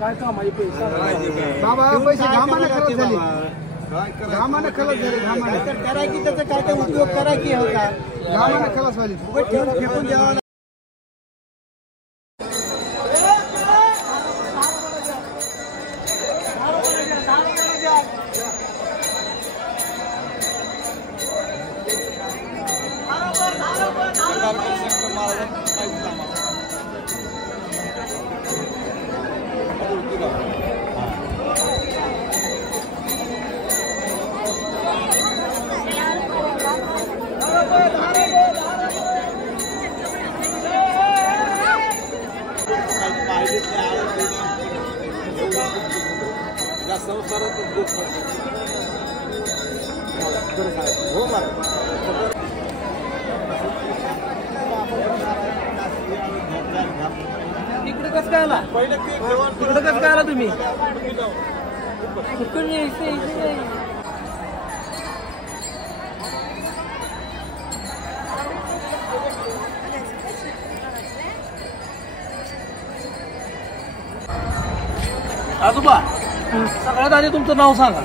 काय कामाचे पैसे बाबा पैसे घामाने खरंच झाले, घामाने खरंच झाले, घामाने करा की त्याचा काय काय उपयोग करा की हो का घामाने खरंच झाली. ठेवून फेकून द्यावा. इकडे कसं काय आला? इकडे कसं काय आला तुम्ही? इकडून यायचं. आजोबा सगळ्यात आधी तुमचं नाव सांगा.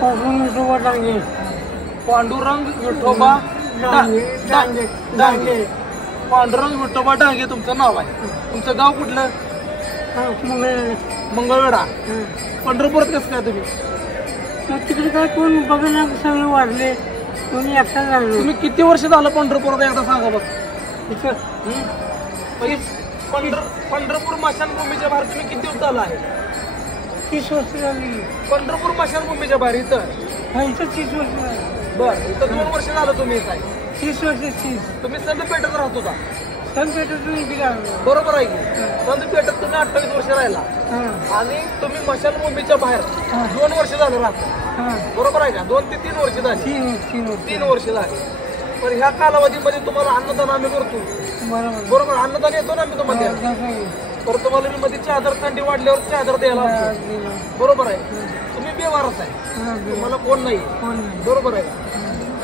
पांडुरंग विठोबा डांगे. पांडुरंग विठोबा डांगे तुमचं नाव आहे. तुमचं गाव कुठलं? मंगळवेढा. पंढरपुरात कसं काय तुम्ही? तिकडे काय कोण बघायला सगळे वाढले, कोणी एकटा झालं. तुम्ही किती वर्ष झालं पंढरपुरात एकदा सांगा बघ. पंढरपूर मशानभूमीच्या बाहेर तुम्ही किती दिवस झाला आहे? 30 वर्ष झाली. पंढरपूर मशानभूमीच्या बाहेर इथं इथं 30 वर्ष झाली. बरं, इथं 2 वर्ष झालं तुम्ही येत आहे. 30 वर्ष 30. तुम्ही संत पेठेत राहत होता संपेठातून इकडे आलो. बरोबर आहे की? संत पेठेत तुम्ही 28 वर्ष राहिला आणि तुम्ही मशानभूमीच्या बाहेर 2 वर्ष झालं राहता. बरोबर आहे का? 2 ते 3 वर्ष झाली. 3 वर्ष झाली. पण ह्या कालावधीमध्ये तुम्हाला अन्नदान आम्ही करतो. बरोबर, अन्नदान येतो ना आम्ही तुम्हाला. तर तुम्हाला मी मध्ये चादर थंडी वाढल्यावर चादर द्यायला लागतो. बरोबर आहे. तुम्ही बेवारस आहे, तुम्हाला कोण नाही. बरोबर आहे.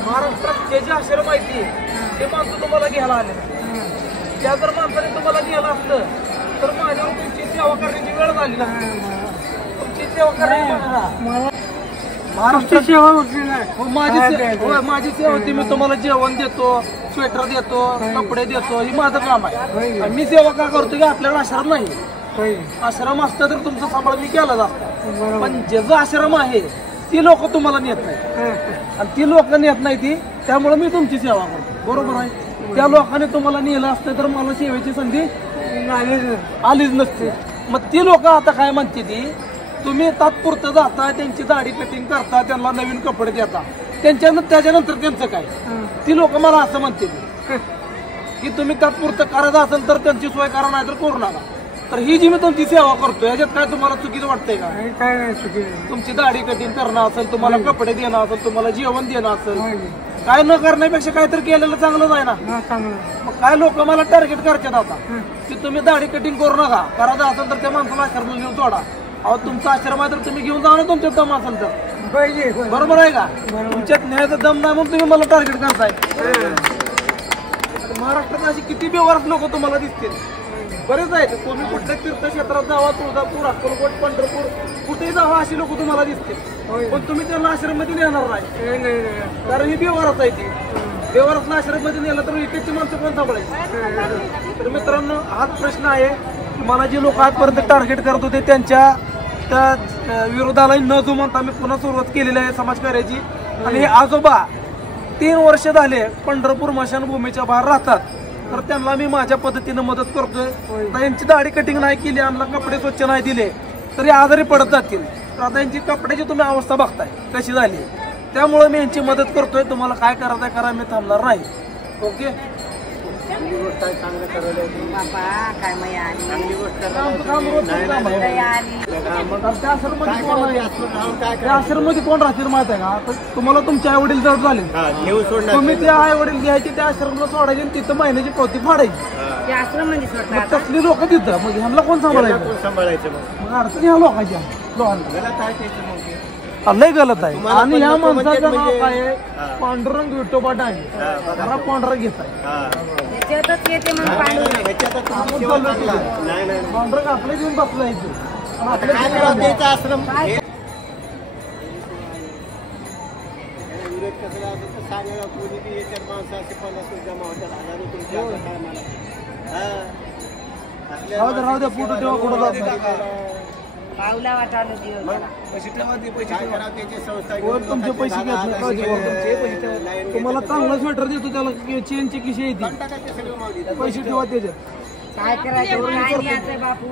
महाराष्ट्रात जे जे आश्रम माहिती ते माणसं तुम्हाला घ्यायला आले. त्या जर माणसाने तुम्हाला घ्यायला असलं तर माझ्यावर तुमची सेवा करण्याची वेळ झाली ना. तुमची सेवा करण्याची महाराष्ट्राची सेवा होती नाही. माझी सेवा होती. मी तुम्हाला जेवण देतो, स्वेटर देतो, कपडे देतो. हे माझं काम आहे. मी सेवा का करतो की आपल्याला आश्रम नाही. आश्रम असतं तर तुमचा सांभाळ मी केला असता. पण ज्याचं आश्रम आहे ती लोक तुम्हाला नेत नाही आणि ती लोक नेत नाही ती, त्यामुळे मी तुमची सेवा करतो. बरोबर आहे. त्या लोकांनी तुम्हाला नेलं असतं तर मला सेवेची संधी आलीच नसते. मग ती लोक आता काय म्हणते ती, तुम्ही तात्पुरतं जाता, त्यांची दाढी कटिंग करता, त्यांना नवीन कपडे देता, त्याच्यानंतर त्यांचं काय? ती लोक मला असं म्हणते की तुम्ही तात्पुरतं करायचं असेल तर त्यांची सोय करा, नाही तर करू नका. तर ही जी मी तुमची सेवा करतो याच्यात काय तुम्हाला चुकीचं वाटतंय का? काय नाही चुकी. तुमची दाढी कटिंग करणं असेल, तुम्हाला कपडे देणं असेल, तुम्हाला जेवण देणं असेल, काय न करण्यापेक्षा काहीतरी केलेलं चांगलं आहे ना. मग काय लोक मला टार्गेट करतात आता की तुम्ही दाढी कटिंग करू नका, करायचं असेल तर त्या माणसाला आश्रम घेऊन सोडा. अहो तुमचा आश्रम आहे तर तुम्ही घेऊन जाऊ ना तुमच्या दम असेल तर. बरोबर आहे का? तुमच्यात न्यायाचा दम नाही म्हणून तुम्ही मला टार्गेट करताय. महाराष्ट्रात अशी किती बेवारस लोक तुम्हाला दिसतील. बरेच आहेत. तुम्ही कुठल्या तीर्थक्षेत्रात जावा, तुळजापूर, अक्कलकोट, पंढरपूर, कुठेही जावा अशी लोक तुम्हाला दिसतील. पण तुम्ही त्यांना आश्रम मध्ये नेणार नाही, कारण ही बेवारस आहे. ती बेवारसला आश्रम मध्ये नेलं तर इकडची माणसं कोण सांभाळायची? तर मित्रांनो, हाच प्रश्न आहे. मला जे लोक आजपर्यंत टार्गेट करत होते त्यांच्या त्या विरोधाला न जुमानता आम्ही पुन्हा सुरुवात केलेली आहे समाजकार्याची. आणि हे आजोबा 3 वर्ष झाले पंढरपूर मशानभूमीच्या बाहेर राहतात. तर त्यांना मी माझ्या पद्धतीनं मदत करतोय. यांची दाढी कटिंग नाही केली, आम्हाला कपडे स्वच्छ नाही दिले तरी आजारी पडत जातील. तर आता यांची कपड्याची तुम्ही अवस्था बघताय कशी झाली. त्यामुळे मी यांची मदत करतोय. तुम्हाला काय करायचं करा, मी थांबणार नाही. ओके. आश्रम मध्ये कोण राहतील माहिती आहे का? तुम्हाला तुमचे आई वडील जड झाले, तुम्ही ते आई वडील घ्यायचे त्या आश्रमला सोडायचे, तिथं महिन्याची पावती फाडायची. तसली लोक तिथं, मग ह्यांना कोण सांभाळायचं? मग अडचण ह्या लोकांच्या लय गलत आहे. आणि ह्या माणसाचं नाव काय आहे? पांडुरंग विठोबा डांगे. जरा पांढरं घेत आहे. पांढरं आपलं घेऊन बसलाय. काय करावं त्याचा आश्रम विरोध कसं असं तर सांगायला कोणी बी येतात माणसं असे 50 जमा होतात 1000 तुमच्या काय मला राहू द्या फोटो ठेवा कुठं जात नाही. पावला वाटायला दिवस पैसे ठेवा ते पैसे काय ठेवा. करावं त्याची संस्था वर तुमचे पैसे घेत नाही काळजी करू. तुम्हाला चांगला स्वेटर देतो त्याला चेनची खिशी येते टाकायचे सगळं मावली पैसे ठेवा त्याच्यात. काय करायचं काय न्यायचं बापू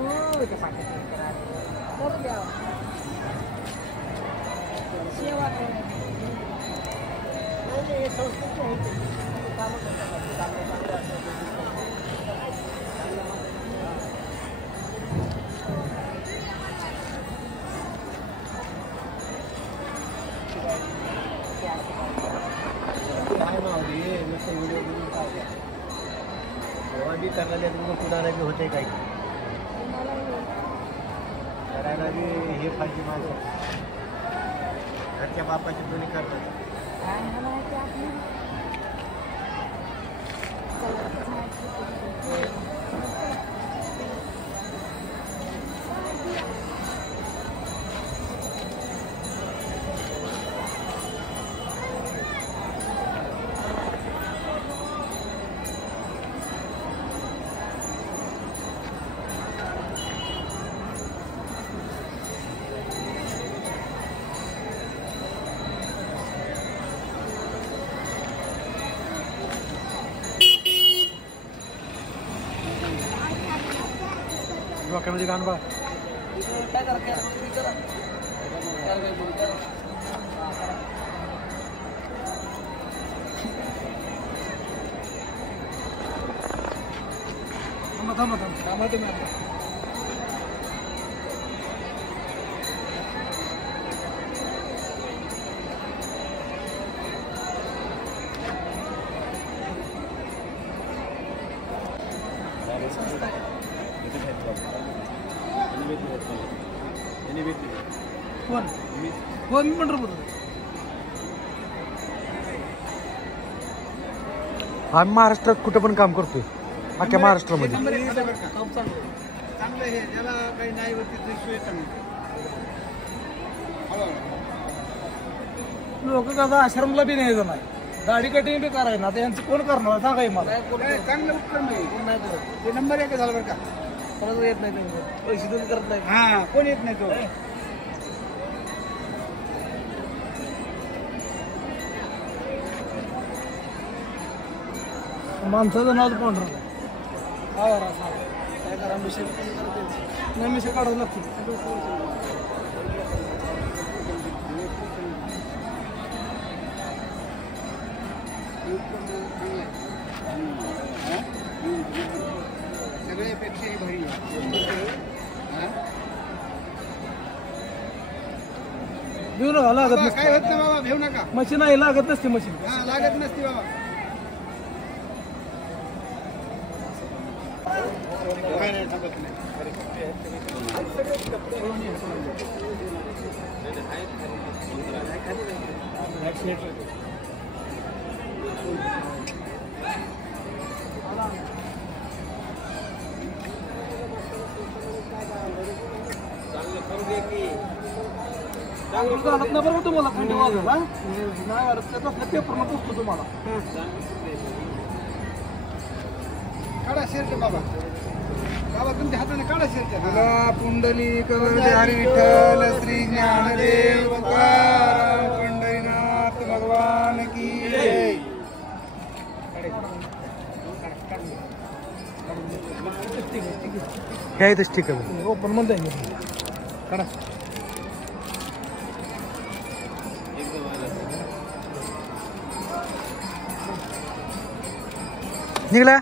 बी करणारे कुणाला बी होते काही करायला बी हे पाहिजे माझं घरच्या बापाची दोन्ही करतात डोक्यामध्ये गाण बा. थांबा तुम्ही आता. कोण मी पंढरपूर. आम्ही महाराष्ट्रात कुठं पण काम करतोय अख्ख्या महाराष्ट्रामध्ये. चांगलं हे ज्याला काही नाही होती सोय लोक कसं आश्रमला बी नाही जाणार दाढी कटिंग बी करायला आता यांचं कोण करणार सांगाय मला. चांगलं उत्तर नाही कोण नाही करत. ते नंबर 1 झाला बरं का कोणाचं येत नाही त्यांचं. पैसे तुम्ही करत नाही. हा कोण येत नाही तो माणसाचं नाव पांढरा काय करा मिशन नाही मिशन काढावं लागते. सगळ्यापेक्षाही भारी घेऊ नका लागत काय नसते. होत नाही बाबा भेऊ नका मशीन आहे लागत नसते मशीन. हा लागत नसते बाबा काय नाही थांबत नाही चालत नाही बरोबर तुम्हाला थंडी वाजायला नाही त्याचा पेपर न पुसतो तुम्हाला. काढा शर्ट बाबा बाबा तुमच्या हाताने काढा शर्ट पुंडलिक हरी विठ्ठल श्री ज्ञानदेव तुकाराम पंढरीनाथ भगवान की जय. काय इथंच ठीक आहे. ओपन मध्ये काढा. निघला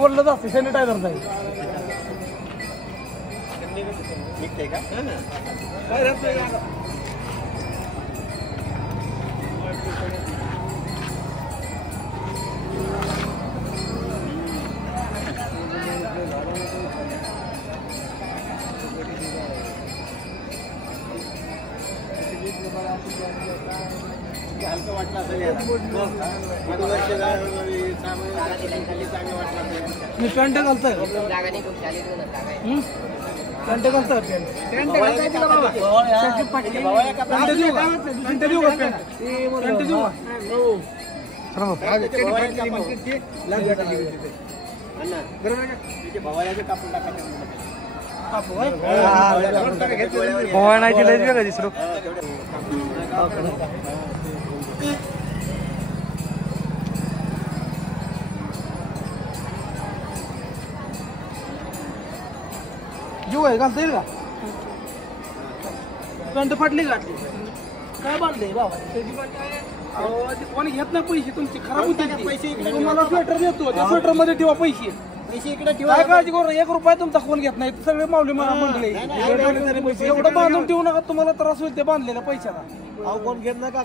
ओढलं जास्त सॅनिटायझर जाईल. निघते का काय राहत नाही. हलकं वाटलं असेल याला. थोडी वर्ष सामान खाली चांगलं वाटलं असेल. मी पॅन्ट घालताय पॅन्ट घालताय पॅन्ट घालताय का बाबा? पॅन्ट देऊ का? पॅन्ट देऊ का? पॅन्ट देऊ का? भवाळ्याचे कापून टाकायचे. पोहा नाही दिलं वेगळं दिसलो. जीव आहे घालता येईल का? पॅन्ट फाटली घातली काय बांधले बाबा? कोणी घेत नाही पैसे तुमचे खराब होते. पैसे तुम्हाला स्वेटर देतो त्या स्वेटर मध्ये ठेवा पैसे. पैसे इकडे ठेवा. काय काळजी करू 1 रुपया तुमचा कोण घेत नाही. सगळे माऊली मंडळी एवढं बांधून ठेवू नका. तुम्हाला त्रास होईल ते बांधलेल्या पैशाला. अहो कोण घेत नाही का?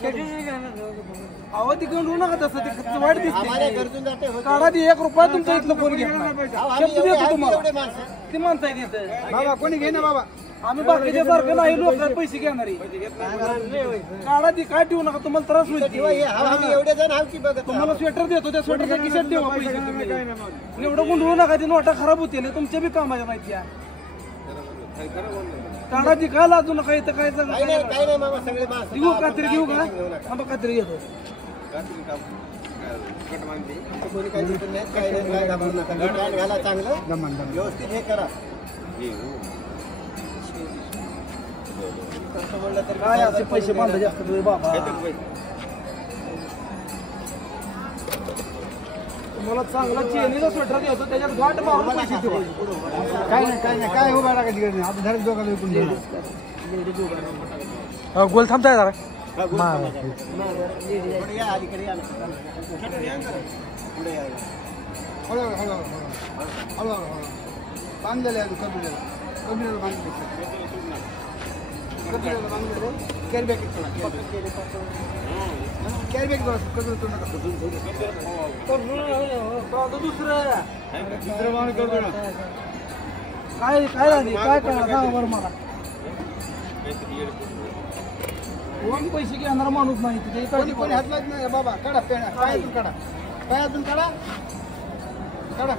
अहो ती घेऊन होऊ नका तसं ते वाईट दिसते. गरजून जाते. काढा ती 1 रुपया तुमच्या इथलं कोण घेत नाही. शब्द देतो तुम्हाला. एवढे माणसं ती माणसं आहे तिथं. बाबा कोणी घे ना बाबा. आम्ही बाकीच्या सारखं नाही लोक पैसे घेणारी. काढा ती काय ठेवू नका. तुम्हाला त्रास होईल किंवा हे आम्ही एवढे जण आहोत की बघत. तुम्हाला स्वेटर देतो त्या स्वेटरच्या खिशात ठेवा पैसे तुम्ही. एवढं गुंडवू नका. ती नोटा खराब होतील तुमच्या बी कामाच्या माहिती आहे. काढा ती काय लाजू नका. इथं काय काही नाही मामा सगळे माणसं. घेऊ कात्री घेऊ का? आंबा कात्री घेतो. कोणी काही भेटत नाही. काही नाही. काय घाबरू नका. नीट घाला चांगलं व्यवस्थित हे करा. कसं म्हणलं तर काय असे पैसे बांधा जास्त तुम्ही बाबा. तुम्हाला चांगला चेनीचा स्वेटर देतो त्याच्यात गाठ मारून पैसे ठेवा. काय नाही काय उभा टाकायची गरज नाही. आपण धरत दोघांना विकून देऊ. गोल थांबताय जरा. पुढे या अलीकडे या ना. पुढे या. हळूहळू बांधलेले आहे कबीला बांधले. कॅरीबॅग दुसरं माणूस करतो ना. काय काय झाली काय करणार सांगा बरं मला. कोण पैसे घेणार माणूस नाही तिथे. कोणी हात लावत नाही बाबा. काढा पायातून काढा. पायातून काढा. काढा.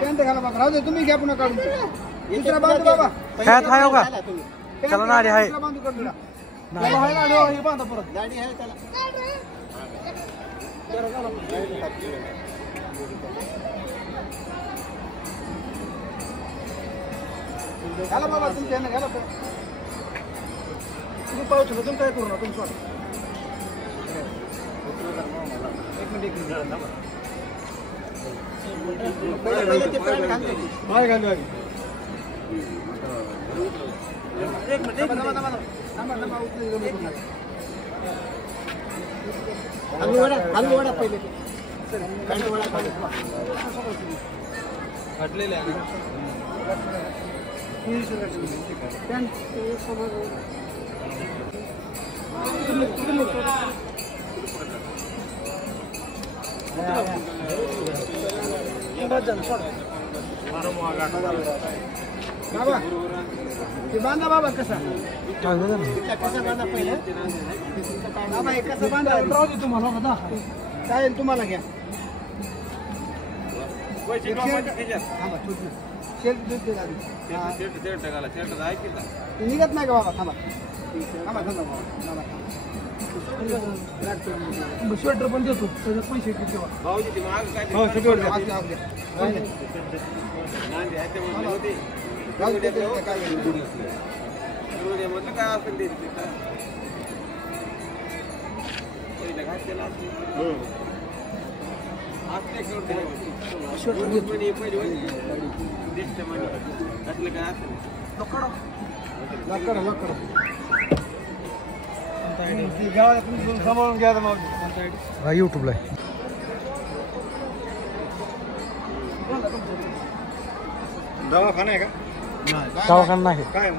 पॅन्ट घाला बाबा. राहू दे तुम्ही घ्या पुन्हा काढून. दुसरा बांधू बाबा. ह्यात आहे का? तुम्ही चला नाडी आहे. दुसरा बांधू काढून. त्याला आहे नाडी हो, हे बांधा परत. गाडी आहे त्याला. घाला बाबा तुमच्या ह्यानं घाला. तुम्ही पाहू शकता. तुम्ही काय करू नका. तुम्ही स्वतः पहिले ते पॅन्ट घालते. काय घालू आधी. एक मिनिट हलू वडा पहिले. पॅन्ट वडा फाटलेले आहे बाबा ते बांधा बाबा. कसा कसा बांधा पहिले. बाबा हे कसं बांधा. राहू दे तुम्हाला बघा. काय तुम्हाला घ्या. निघत नाही का बाबा. थांबा थांबा थांबा. स्वेटर पण देतो त्याच्यात पैसे ठेवा. सांभाळून घ्या युट्यूबला दवाखाना आहे का. दवाखाना नाही. काय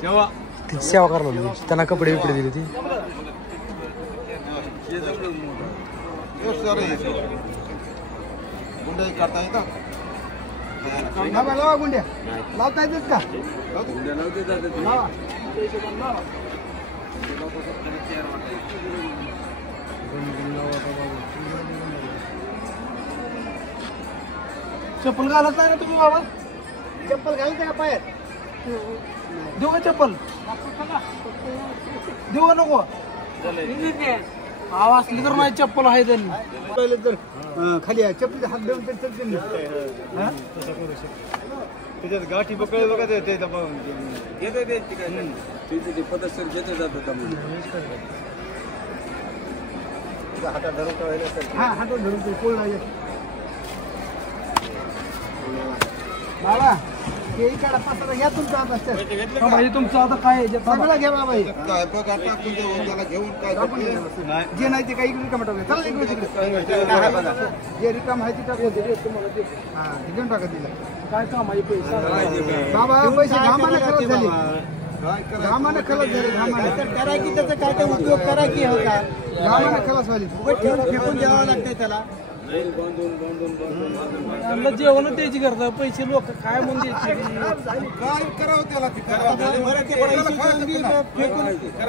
सेवा. ती सेवा करायला त्यांना कपडे बिपडे दिले ती. गुंडे करता येतं. बाबा लावा गुंड्या लावता येतात का लावा चप्पल घालत नाही ना तुम्ही बाबा? चप्पल घालते का पायात देऊ का चप्पल? देऊ का नको? आवाज असली तर नाही चप्पल आहे त्यांनी. पहिले तर खाली आहे चप्पल हात देऊन ते चलते ना त्याच्यात गाठी बकळे बघा ते पदस्तर घेते जातात हातात धरून हा हातात धरून ते पोळ लागेल बाबा ते इकडे पात्र घ्या तुमचा हात असतात हा भाई तुमचं आता काय आहे? जे सगळं घ्या बाबा हे. घेऊन काय जे नाही ते काही इकडे रिकाम टाकले चला इकडे तिकडे जे रिकाम आहे ते टाकले तुम्हाला ते हा ते घेऊन टाका तिला काय काम आहे पैसे? बाबा पैसे घामाने खरंच झाले घामाने खरंच झाले घामाने करा की त्याचा काय काय उपयोग करा की होता घामाने खरंच झाली फेकून द्यावं लागतंय त्याला त्यांना जेवण द्यायची करता पैसे लोक काय म्हणून द्यायची? काय करावं त्याला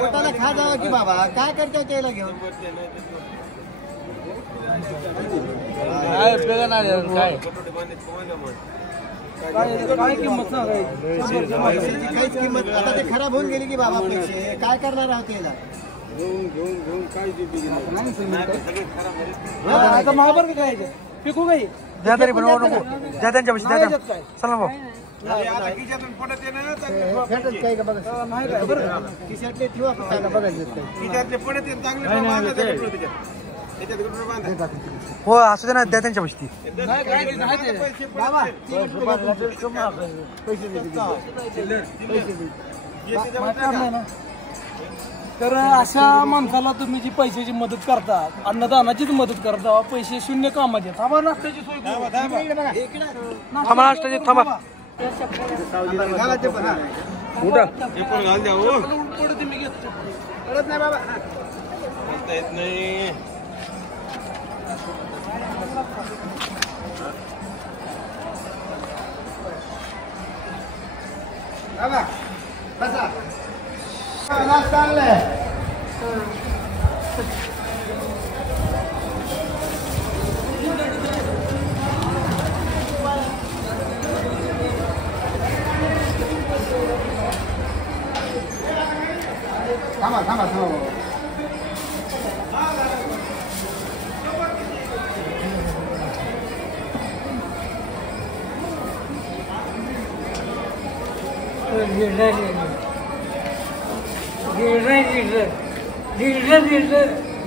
पोटाला खा जावं की बाबा काय करतो त्याला घेऊन काय उपयोग नाही काय काय किंमत सांगायची? काहीच किंमत आता ते खराब होऊन गेली की बाबा पैसे काय करणार आहोत त्याला घेऊन काय आता महाबर का काय पिकू काही द्या तरी पण नको द्या त्यांच्या पैसे द्या काय चला भाऊ भेटत काय का बघा नाही काय बरं का? खिशातले ठेवा काय का बघायचं हो असू दे ना द्या त्यांच्या पैसे नाही काय ते नाही ते. बाबा माहिती आहे ना? तर अशा माणसाला तुम्ही जी पैशाची मदत करता अन्नदानाचीच मदत करता पैसे शून्य कामात येत आम्हाला नाश्त्याची सोय करू. थांबा नाश्त्याची थांबा घाला ते पण हा पडते मी घेतो. कळत नाही बाबा बाबा बसा नाश्ता आणलाय थांबा थांबा थांबा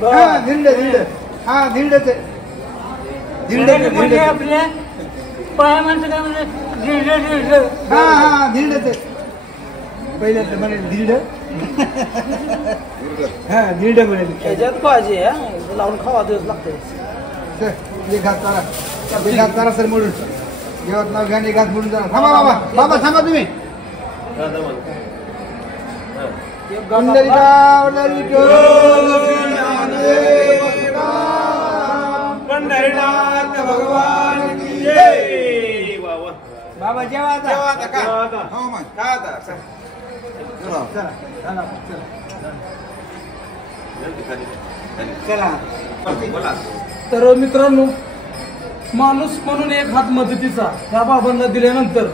हा धिंड धिंड हा धिंडच धिंड आपल्या पाया माणसं काय म्हणजे हा हा धिंडच पहिले म्हणे धिंड हा धिंड म्हणे त्याच्यात पाहिजे हा. लावून खावा दिवस लागते. एक हात तारा सर मोडून जेवत नाव घ्या एक हात मोडून जरा थांबा बाबा बाबा थांबा तुम्ही पंढरीनाथ भगवान की जय. बाबा जेवा आता हो मग काय आता चला तर मित्रांनो माणूस म्हणून एक हात मदतीचा त्या बाबांना दिल्यानंतर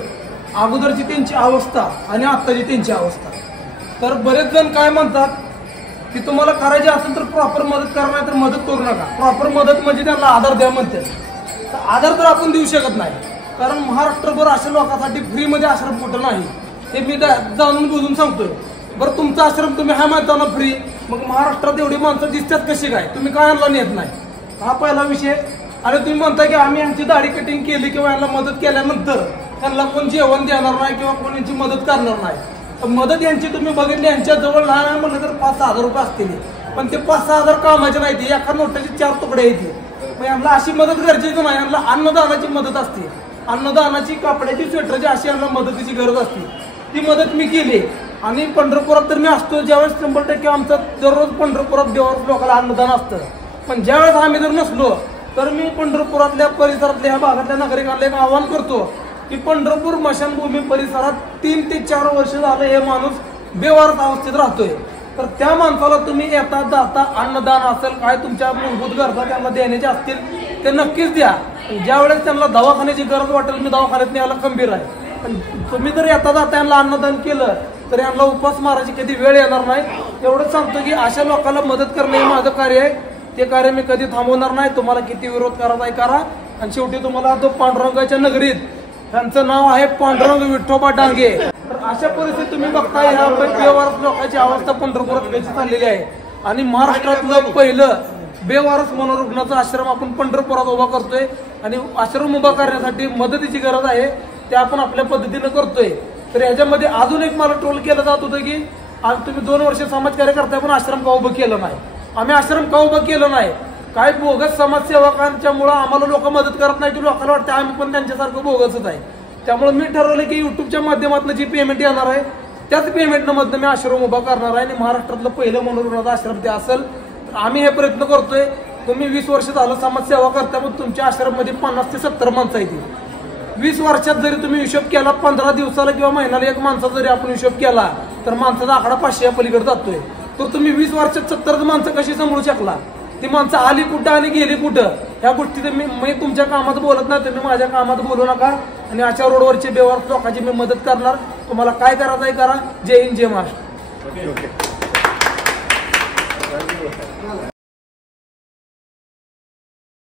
अगोदरची त्यांची अवस्था आणि आत्ताची त्यांची अवस्था. तर बरेच जण काय म्हणतात की तुम्हाला करायची असेल तर प्रॉपर मदत करा नाही तर मदत करू नका. प्रॉपर मदत म्हणजे त्यांना आधार द्या म्हणतात. तर आधार तर आपण देऊ शकत नाही कारण महाराष्ट्रभर अशा लोकांसाठी फ्रीमध्ये आश्रम कुठं नाही हे मी जाणून बुजून सांगतोय. बरं तुमचा आश्रम तुम्ही हा म्हणता ना फ्री मग महाराष्ट्रात एवढी माणसं दिसतात कशी काय तुम्ही काय यांना नेत नाही हा पहिला विषय. आणि तुम्ही म्हणता की आम्ही यांची दाढी कटिंग केली किंवा यांना मदत केल्यानंतर त्यांना कोण जेवण देणार नाही किंवा कोण यांची मदत करणार नाही. तर मदत यांची तुम्ही बघितली यांच्या जवळ लहान म्हणलं तर 5-6 हजार रुपये असतील पण ते 5-6 हजार कामाचे नाही ते एका नोटाचे 4 तुकडे येते. मग यांना अशी मदत गरजेची नाही यांना अन्नदानाची मदत असते. अन्नदानाची कपड्याची स्वेटरची अशी यांना मदतीची गरज असते. ती मदत मी केली आणि पंढरपुरात तर मी असतो ज्यावेळेस 100% आमचं दररोज पंढरपुरात देवावर लोकांना अन्नदान असतं. पण ज्यावेळेस आम्ही जर नसलो तर मी पंढरपुरातल्या परिसरातल्या ह्या भागातल्या नागरिकांना एक आवाहन करतो की पंढरपूर स्मशानभूमी परिसरात 3 ते 4 वर्ष झालं हे माणूस बेवारस अवस्थेत राहतोय. तर त्या माणसाला तुम्ही येता जाता अन्नदान असेल काय तुमच्या मूलभूत गरजा त्यांना देण्याचे असतील ते नक्कीच द्या. ज्यावेळेस त्यांना दवाखान्याची गरज वाटेल मी दवाखान्यात न्यायला खंबीर आहे. पण तुम्ही जर येता जाता यांना अन्नदान केलं तर यांना उपास मारायची कधी वेळ येणार नाही. एवढंच सांगतो की अशा लोकांना मदत करणे हे माझं कार्य आहे. ते कार्य मी कधी थांबवणार नाही. तुम्हाला किती विरोध करायचा आहे करा. आणि शेवटी तुम्हाला तो पांडुरंगाच्या नगरीत त्यांचं नाव आहे पांडुरंग विठोबा डांगे. तर अशा परिस्थितीत तुम्ही बघताय ह्या बेवारस लोकांची अवस्था पंढरपुरात कशी चाललेली आहे. आणि महाराष्ट्रातलं पहिलं बेवारस मनोरुग्णाचा आश्रम आपण पंढरपुरात उभा करतोय. आणि आश्रम उभा करण्यासाठी मदतीची गरज आहे ते आपण आपल्या पद्धतीनं करतोय. तर याच्यामध्ये अजून एक मला ट्रोल केलं जात होतं की तुम्ही 2 वर्ष समाजकार्य करताय पण आश्रम का उभं केलं नाही. आम्ही आश्रम का उभं केलं नाही. काय बोगस समाजसेवकांच्या मुळे आम्हाला लोक मदत करत नाही की लोकांना वाटतं आम्ही पण त्यांच्यासारखं बोगसच आहे. त्यामुळे मी ठरवलं की युट्यूबच्या माध्यमातून जी पेमेंट येणार आहे त्याच पेमेंटमधनं मी आश्रम उभा करणार आहे. आणि महाराष्ट्रातलं पहिलं मनोरुग्णाचा आश्रम ते असेल. तर आम्ही हे प्रयत्न करतोय. तुम्ही 20 वर्ष झालं समाजसेवा करता पण तुमच्या आश्रममध्ये 50 ते 70 माणसं येतील. 20 वर्षात जरी तुम्ही हिशोब केला 15 दिवसाला किंवा महिन्याला एक माणसाचा जरी आपण हिशोब केला तर माणसाचा आकडा 500 या पलीकडे जातोय. तर तुम्ही 20 वर्षात 70 माणसं कशी सांभाळू शकला. ती माणसं आली कुठं आणि गेली कुठं ह्या गोष्टी मी तुमच्या कामात बोलत नाही. तुम्ही माझ्या कामात बोलू नका. आणि अशा रोडवरचे बेवारस लोकांची मी मदत करणार. तुम्हाला काय करायचं आहे करा. जय हिंद जय महाराष्ट्र.